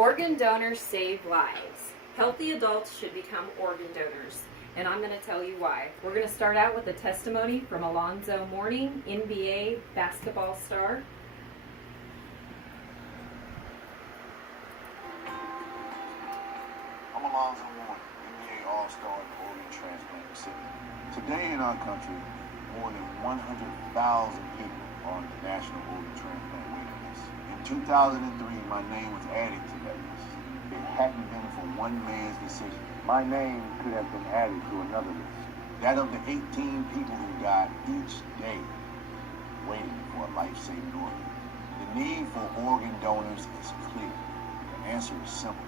Organ donors save lives. Healthy adults should become organ donors, and I'm going to tell you why. We're going to start out with a testimony from Alonzo Mourning, NBA basketball star. I'm Alonzo Mourning, NBA All-Star and organ transplant recipient. Today in our country, more than 100,000 people are on the National Organ Transplant waiting list. In 2003, my name was added to that list. If it hadn't been for one man's decision, my name could have been added to another list. That of the 18 people who died each day waiting for a life-saving organ. The need for organ donors is clear. The answer is simple.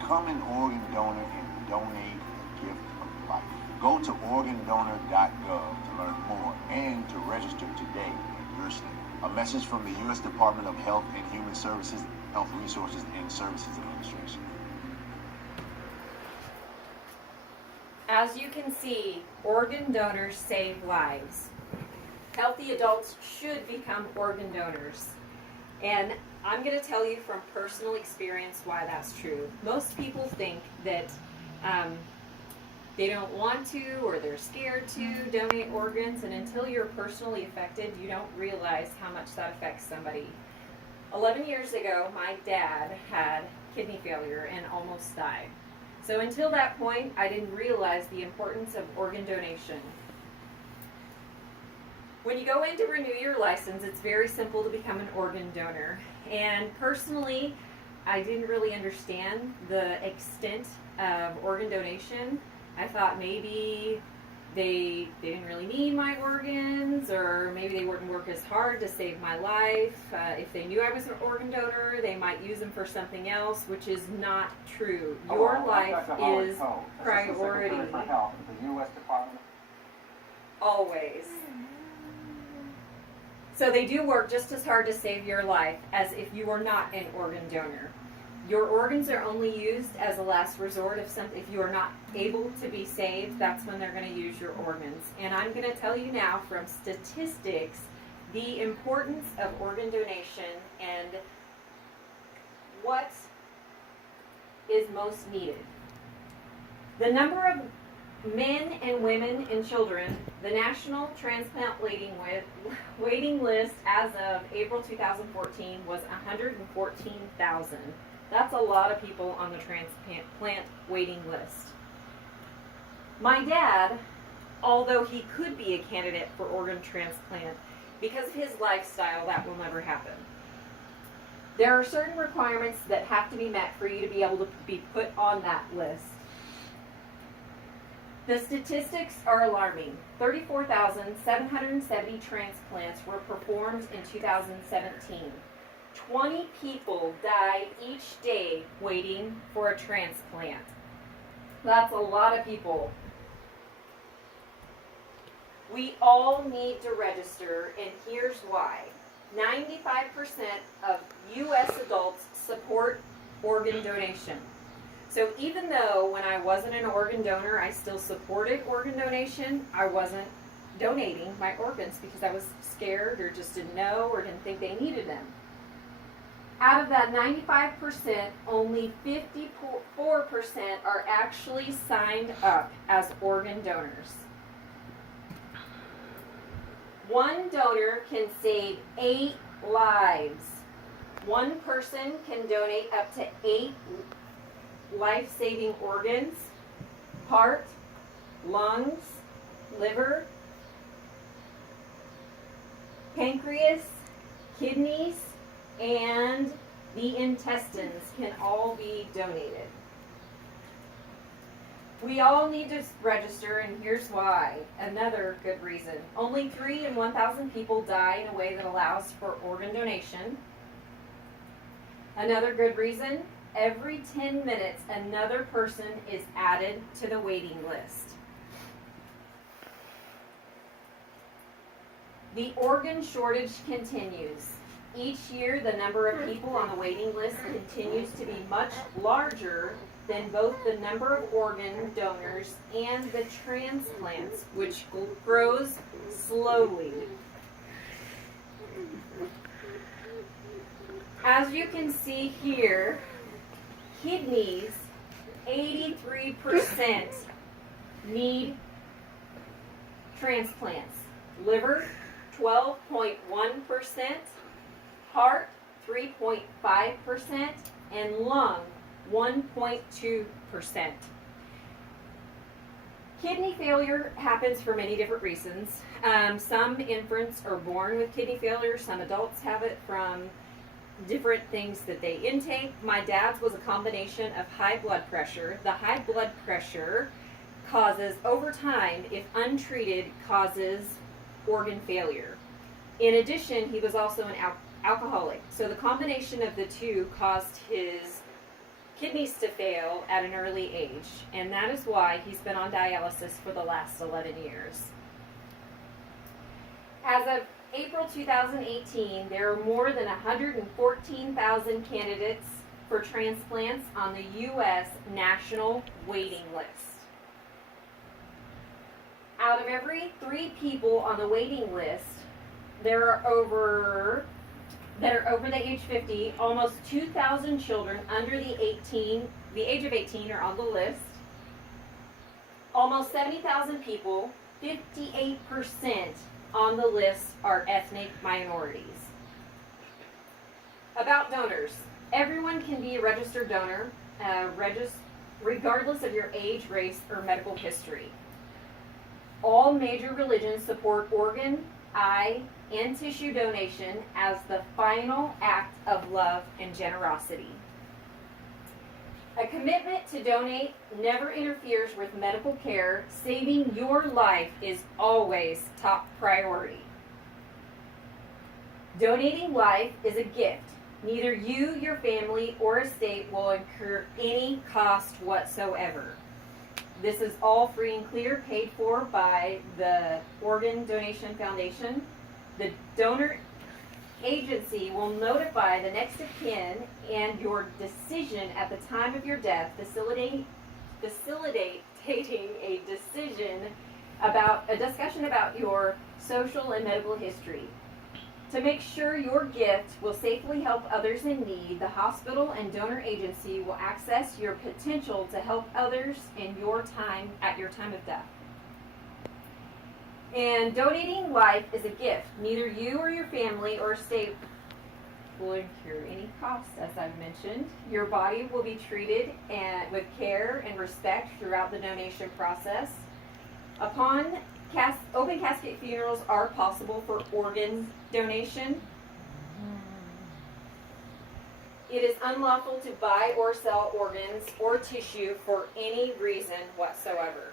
Become an organ donor and donate a gift of life. Go to organdonor.gov to learn more and to register today in your state. A message from the U.S. Department of Health and Human Services, Health Resources and Services Administration. As you can see, organ donors save lives. Healthy adults should become organ donors. And I'm going to tell you from personal experience why that's true. Most people think that they don't want to or they're scared to donate organs, and until you're personally affected, you don't realize how much that affects somebody. 11 years ago, my dad had kidney failure and almost died. So until that point, I didn't realize the importance of organ donation. When you go in to renew your license, it's very simple to become an organ donor. And personally, I didn't really understand the extent of organ donation. I thought maybe they didn't really need my organs, or maybe they wouldn't work as hard to save my life. If they knew I was an organ donor, they might use them for something else, which is not true. Your life is priority. Always. So they do work just as hard to save your life as if you were not an organ donor. Your organs are only used as a last resort. If you are not able to be saved, that's when they're going to use your organs. And I'm going to tell you now from statistics the importance of organ donation and what is most needed. The number of men and women and children, the National Transplant waiting list as of April 2014 was 114,000. That's a lot of people on the transplant waiting list. My dad, although he could be a candidate for organ transplant, because of his lifestyle, that will never happen. There are certain requirements that have to be met for you to be able to be put on that list. The statistics are alarming. 34,770 transplants were performed in 2017. 20 people die each day waiting for a transplant. That's a lot of people. We all need to register, and here's why. 95% of U.S. adults support organ donation. So even though when I wasn't an organ donor, I still supported organ donation, I wasn't donating my organs because I was scared or just didn't know or didn't think they needed them. Out of that 95%, only 54% are actually signed up as organ donors. One donor can save 8 lives. One person can donate up to 8 life-saving organs: heart, lungs, liver, pancreas, kidneys, and the intestines can all be donated. We all need to register, and here's why. Another good reason. Only 3 in 1,000 people die in a way that allows for organ donation. Another good reason. Every 10 minutes, another person is added to the waiting list. The organ shortage continues. Each year, the number of people on the waiting list continues to be much larger than both the number of organ donors and the transplants, which grows slowly. As you can see here, Kidneys, 83% need transplants. Liver, 12.1%. Heart, 3.5%. And lung, 1.2%. Kidney failure happens for many different reasons. Some infants are born with kidney failure. Some adults have it from different things that they intake. My dad's was a combination of high blood pressure. The high blood pressure causes, over time, if untreated, causes organ failure. In addition, he was also an alcoholic. So the combination of the two caused his kidneys to fail at an early age, and that is why he's been on dialysis for the last 11 years. As of April 2018, there are more than 114,000 candidates for transplants on the U.S. national waiting list. Out of every 3 people on the waiting list, there are over the age 50, almost 2,000 children under the age of 18 are on the list. Almost 70,000 people, 58% on the list are ethnic minorities. About donors. Everyone can be a registered donor, regardless of your age, race, or medical history. All major religions support organ, eye, and tissue donation as the final act of love and generosity. A commitment to donate never interferes with medical care. Saving your life is always top priority. Donating life is a gift. Neither you, your family, or estate will incur any cost whatsoever. This is all free and clear, paid for by the Organ Donation Foundation. The donor agency will notify the next of kin and your decision at the time of your death, facilitating a discussion about your social and medical history. To make sure your gift will safely help others in need, the hospital and donor agency will access your potential to help others in your time at your time of death. And donating life is a gift. Neither you or your family or estate will incur any cost, as I've mentioned. Your body will be treated with care and respect throughout the donation process. Open casket funerals are possible for organ donation. It is unlawful to buy or sell organs or tissue for any reason whatsoever.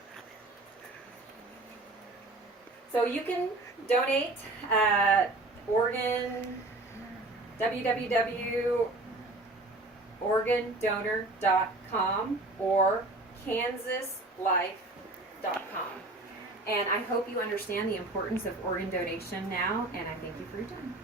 So you can donate at www.organdonor.com or kansaslife.com. And I hope you understand the importance of organ donation now, and I thank you for your time.